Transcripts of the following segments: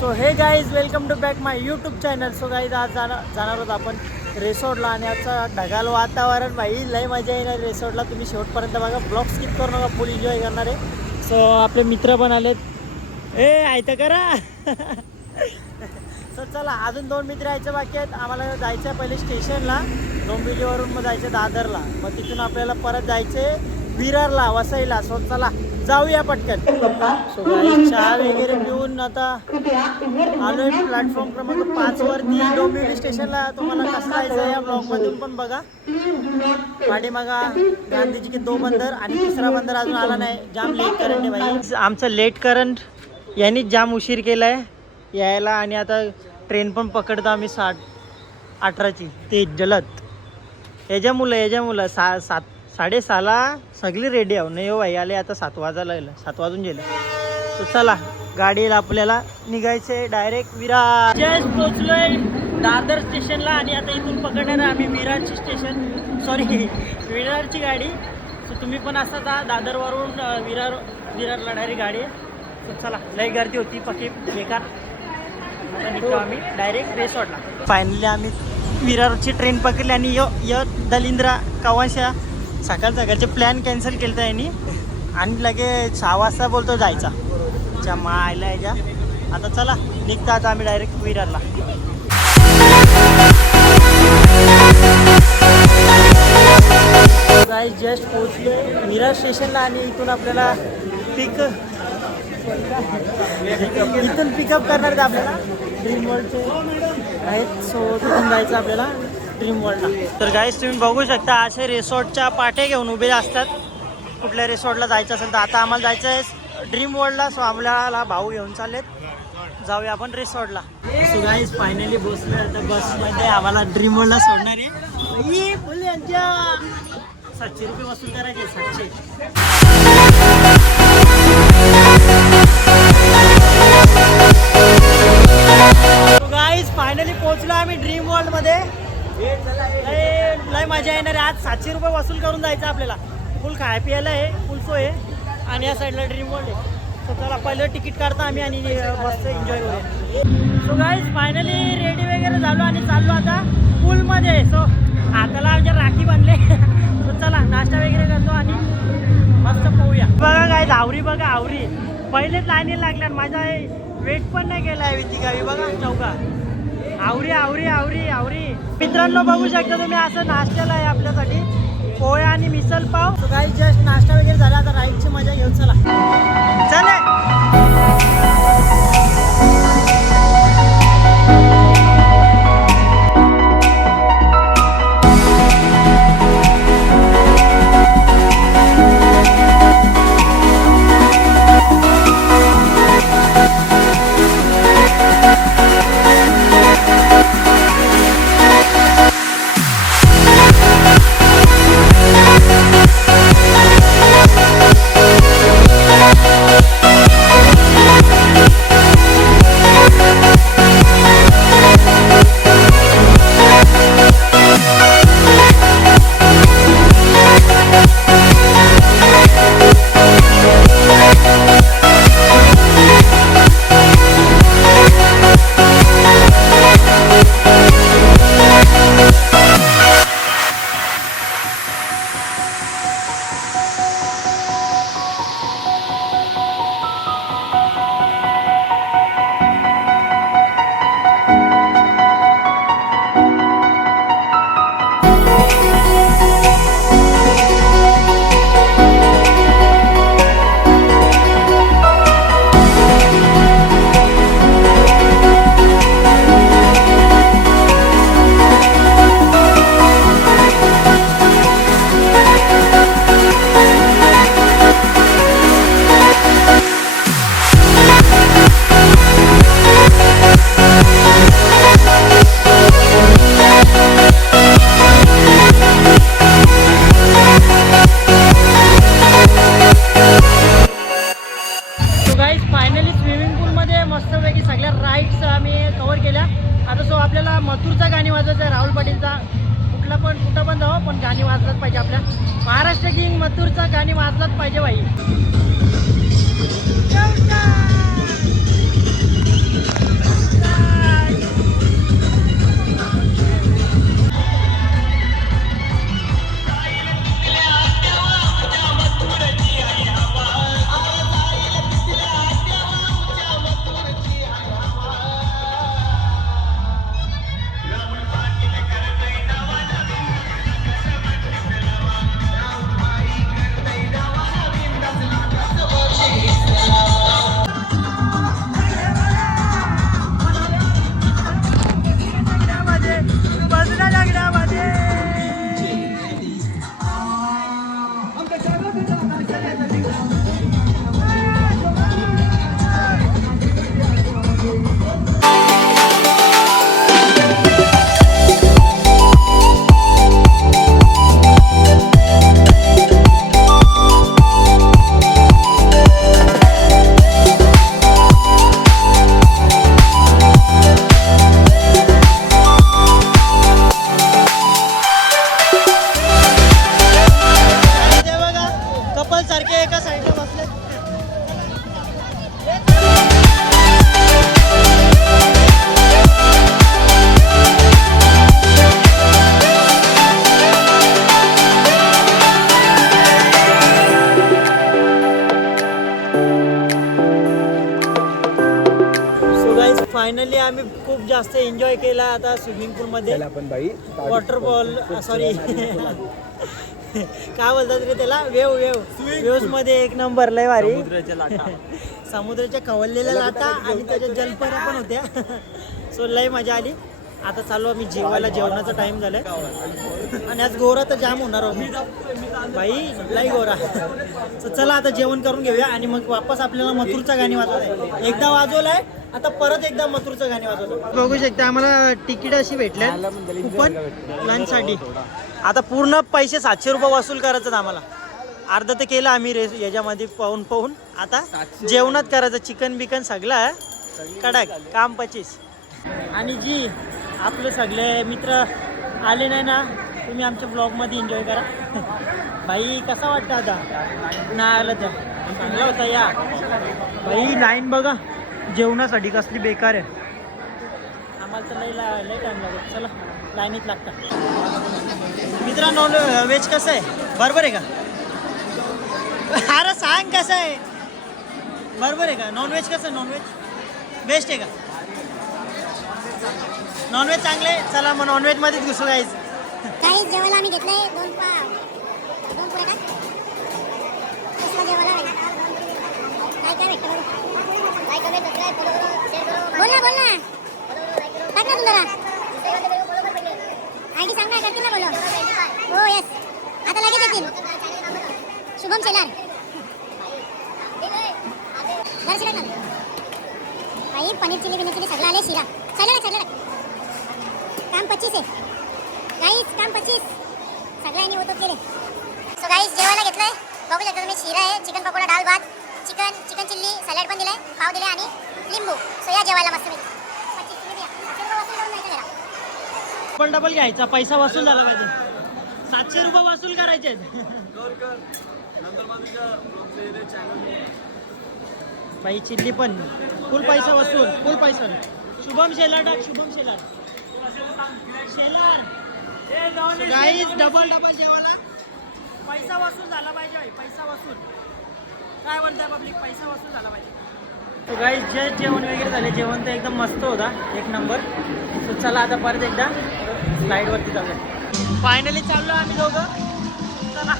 So hey guys welcome to back my YouTube channel. So guys आज जाणार आहोत आपण रिसॉर्टला आणि आजचा ढगाळ वातावरण भाई लय मजा येणार रिसॉर्टला. तुम्ही शेवटपर्यंत बघा, ब्लॉग स्किप करू नका, फुल एन्जॉय करणार आहे. सो आपले मित्र पण आलेत. आयतं करा. सो चला, अजून 2 मित्र यायचे बाकी आहेत. आम्हाला जायचं आहे पहिले स्टेशनला डोंबिवलीवरून, मग जायचं दादरला, मग तिथून आपल्याला परत जायचे विरारला, वसईला. सो चला जाऊया पटकन. सो गाईज चहा वगैरे पिऊन आता आलो आहे प्लॅटफॉर्म क्रमांक 5 वरती डोंबिवली स्टेशनला. तुम्हाला कसं जायचं या ब्लॉगमधून पण बघा. पाठीमागा गांधीजी के 2 बंदर आणि 3रा बंदर अजून आला नाही. जाम लेट करंट आहे भाई. आमचं लेट करंट यांनीच जाम उशीर केला आहे यायला. आणि आता ट्रेन पण पकडतो आम्ही 8:30ची ते जलद. याच्या मुलं 7:30ला सगळी रेडी आहो नाही हो भाई. आले आता 7 वाजायला लागलं, 7 वाजून गेलं. तर चला गाडीला आपल्याला निघायचंय डायरेक्ट विरार. जस्ट पोचलोय दादर स्टेशनला आणि आता इथून पकडणार आहे आम्ही विरारची विरारची गाडी. तर तुम्ही पण असता दादरवरून विरारला डायरेक्ट गाडी. तर चला, लय गर्दी होती पक्की बेकार. आता निघतो आम्ही डायरेक्ट रिसॉर्टला. फायनली आम्ही विरारची ट्रेन पकडली आणि दलिंद्रा कवाशा सकाळचे प्लॅन कॅन्सल केलं यांनी आणि लगे 6 वाजता बोलतो जायचा. च्या मायला याच्या. आता चला निघता आता आम्ही डायरेक्ट विरारला. गाईज जस्ट पोहोचले विरार स्टेशनला आणि इथून आपल्याला पिकअप करणार आहेत आपल्याला ड्रीम वर्ल्डचे आहेत. सो तिथून जायचं आपल्याला ड्रीम वर्ल्डला. तर गाईज तुम्ही बघू शकता असे रिसॉर्टच्या पाट्या घेऊन उभे असतात कुठल्या रिसॉर्टला जायचं असेल तर. आता आम्हाला जायचं आहे ड्रीम वर्ल्डला. सो आम्हाला भाऊ घेऊन चाललेत, जाऊया आपण रिसॉर्टला. सो गाईज फायनली बसलो आता बसमध्ये. आम्हाला ड्रीम वर्ल्डला सोडणार आहे. फुल यांच्या 700 रुपये वसूल करायचे. 700. गाईज फायनली पोहोचलो आम्ही ड्रीम वर्ल्डमध्ये. लय मजा येणार आहे. आज 700 रुपये वसूल करून जायचं आपल्याला. फुल खाय प्यायला आहे, फुल सोय आहे आणि या साईडला ड्रीम वर्ल्ड आहे. सो चला पहिलं तिकीट काढता आम्ही आणि मस्त एन्जॉय करूया. सो गाईज फायनली रेडी वगैरे झालो आणि चाललो आता पूलमध्ये. सो हाताला आमच्या राखी बांधले. सो चला नाश्ता वगैरे करतो आणि मस्त पोहूया. बघा गाईज आवरी बघा, आवरी पहिलेच लाईनीला लागल्या. माझा वेट पण नाही केला आहे ती गावी बघा चौका. आवरी आवरी आवरी आवरी. मित्रांनो बघू शकता तुम्ही असं नाश्त्याला आहे आपल्यासाठी पोहे आणि मिसल पाव. तो काही जस्ट नाश्ता वगैरे झाला. आता राईडची मजा घेऊ चला. चले कुठला पण कुठं पण जावं पण गाणी वाजलंच पाहिजे. आपल्या महाराष्ट्र किंग मथुरचा गाणी वाजलंच पाहिजे भाई. फायनली आम्ही खूप जास्त एन्जॉय केला आता स्विमिंग पूल मध्ये. वॉटरफॉल सॉरी काय बोलतात रे त्याला, वेव्स मध्ये एक नंबर लय भारी. समुद्राच्या खवललेल्या लाटा आणि त्याच्या जलपऱ्या पण होत्या. सो लय मजा आली. आता चालू आम्ही जेवायला, जेवणाचा टाइम झालाय आणि आज गोरा तर जाम होणार आहोत भाई, लय गोरा. चला आता जेवण करून घेऊया आणि मग वापस आपल्याला मथुरचा गाणी वाजवायचं. एकदा वाजवलाय आता परत एकदा मथुरचं गाणी वाजवलं. बघू शकता आम्हाला तिकीट अशी भेटल्या कुपन लंचसाठी. आता पूर्ण पैसे 700 रुपये वसूल करायचं आम्हाला. अर्ध ते केलं आम्ही रेस याच्यामध्ये पाहून आता जेवणात करायचं. चिकन बिकन सगळं कडक काम 25. आणि जी आपले सगळे मित्र आले नाही ना, तुम्ही आमच्या ब्लॉगमध्ये एन्जॉय करा. भाई कसा वाटतं आता ना आलं तर चांगला होता या भाई. लाईन बघा जेवणासाठी कसली बेकार आहे. आम्हाला तर लय टाईम लागेल. चला लाईनीत लागतात. मित्रांनो व्हेज कसं आहे, बरोबर आहे का? अरे सांग कसं आहे, बरोबर आहे का? नॉनव्हेज कसं आहे, नॉनव्हेज बेस्ट आहे का? नॉनव्हेज चांगले. चला मग नॉनव्हेज मध्येच घुसू जायचं. काही जेवायला आम्ही घेतलंय 2 पुढे का कसला जेवायला काय काय भेटतं लाईक कमेंट सबस्क्राइब फॉलो करो शेअर करो. बोल ना टाक ना तुला आयडी सांग ना, करतील ना बोलो. हो येस आता लगेच येतील. शुभम शेलार दर्शक ना भाई. पनीर चिली बिनी चिली सगळं आले. शिरा सगळं काम 25 आहे गाईज, काम 25 सगळ्यांनी होतो केले. सो गाईज जेवायला घेतलंय. बघू शकता तुम्ही, शिरा आहे, चिकन पकोडा, डाळ भात, चिकन चिल्ली, सॅलड पण दिलाय, पाव दिले आणि लिंबू. सो या जेवायला मस्त. डबल घ्यायचा, पैसा वसूल झाला पाहिजे. 700 रुपये वसूल करायचे. भाई चिल्ली पण फुल पैसा वसूल, फुल पैसा. शुभम शेलार टाक, शुभम शेलार. गाईज डबल जेवायला पैसा वसूल झाला पाहिजे. पैसा वसूल काय म्हणताय पब्लिक, पैसा वसूल झाला पाहिजे. तो गाईज जे जेवण वगैरे झाले, जेवण तर एकदम मस्त होता, एक नंबर. सो चला आता परत एकदा स्लाईडवरती जाऊया. फायनली चाललो आम्ही दोघं. चला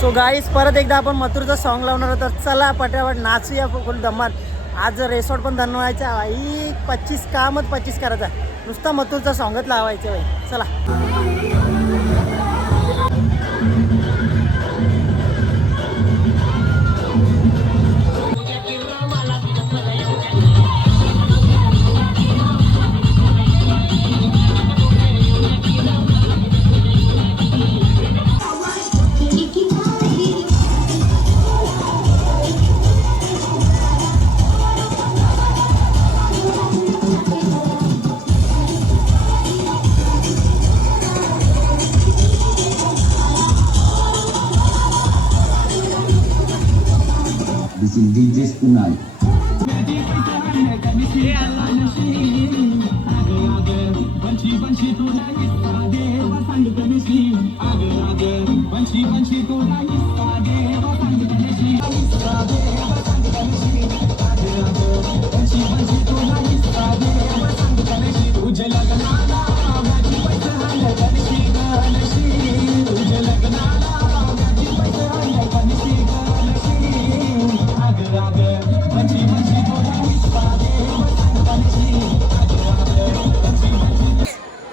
सो गाईस परत एकदा आपण मथुरचा सॉन्ग लावणार होता. चला पटापट नाचूया फुल धमाल. आज रेसॉर्ट पण बनवायचा भाई. 25 कामच 25 करायचा. नुसता मथुरचा सॉन्गच लावायचं भाई. चला DJ Kunal.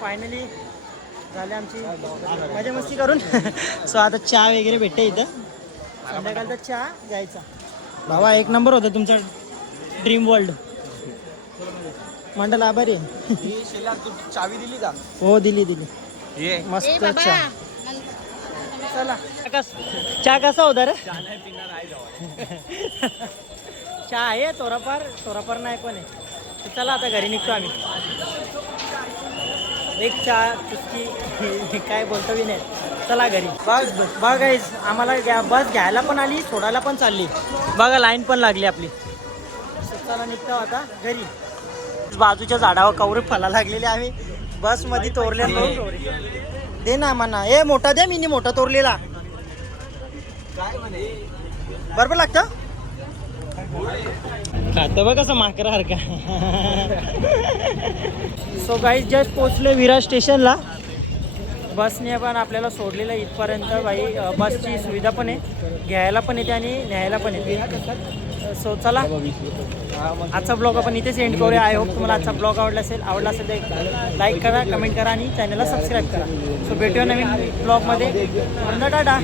फायनली झाले आमची मजा मस्ती करून सो आता चहा वगैरे भेटते इथं संध्याकाळचा चहा घ्यायचा. बाबा एक नंबर होता तुमचा ड्रीम वर्ल्ड. मंडल आभारी आहे. चावी दिली का? हो दिली दिली. ये मस्त चहा. चला चहा कसा होता रे? चहा आहे थोडाफार नाही पण आहे. तर चला आता घरी निघतो आम्ही. एक चहा चुस्की काय बोलतो बी नाही. चला घरी. बघा गाईज आम्हाला बस घ्यायला पण आली सोडायला पण चालली. बघा लाईन पण लागली आपली. चला निघतो आता घरी. बाजूच्या झाडावर कवरे फला लागलेले आम्ही बसमध्ये तोरले. दे ना म्हणा. ए मोठा द्या मिनी मोठा तोरलेला बरोबर लागतं. खातं बघ कसं माकरासारखा. सो गाईज जस्ट पोचले विरार स्टेशनला. बसने पण आपल्याला सोडलेलं इथपर्यंत. बाई बसची सुविधा पण आहे, घ्यायला पण येते आणि न्यायला पण येते. सो चला आजचा ब्लॉग आपण इथेच एंड करूया. आय होप तुम्हाला आजचा ब्लॉग आवडला असेल तर लाईक करा, कमेंट करा आणि चॅनलला सबस्क्राईब करा. सो भेटूया नवीन ब्लॉगमध्ये. टाटा.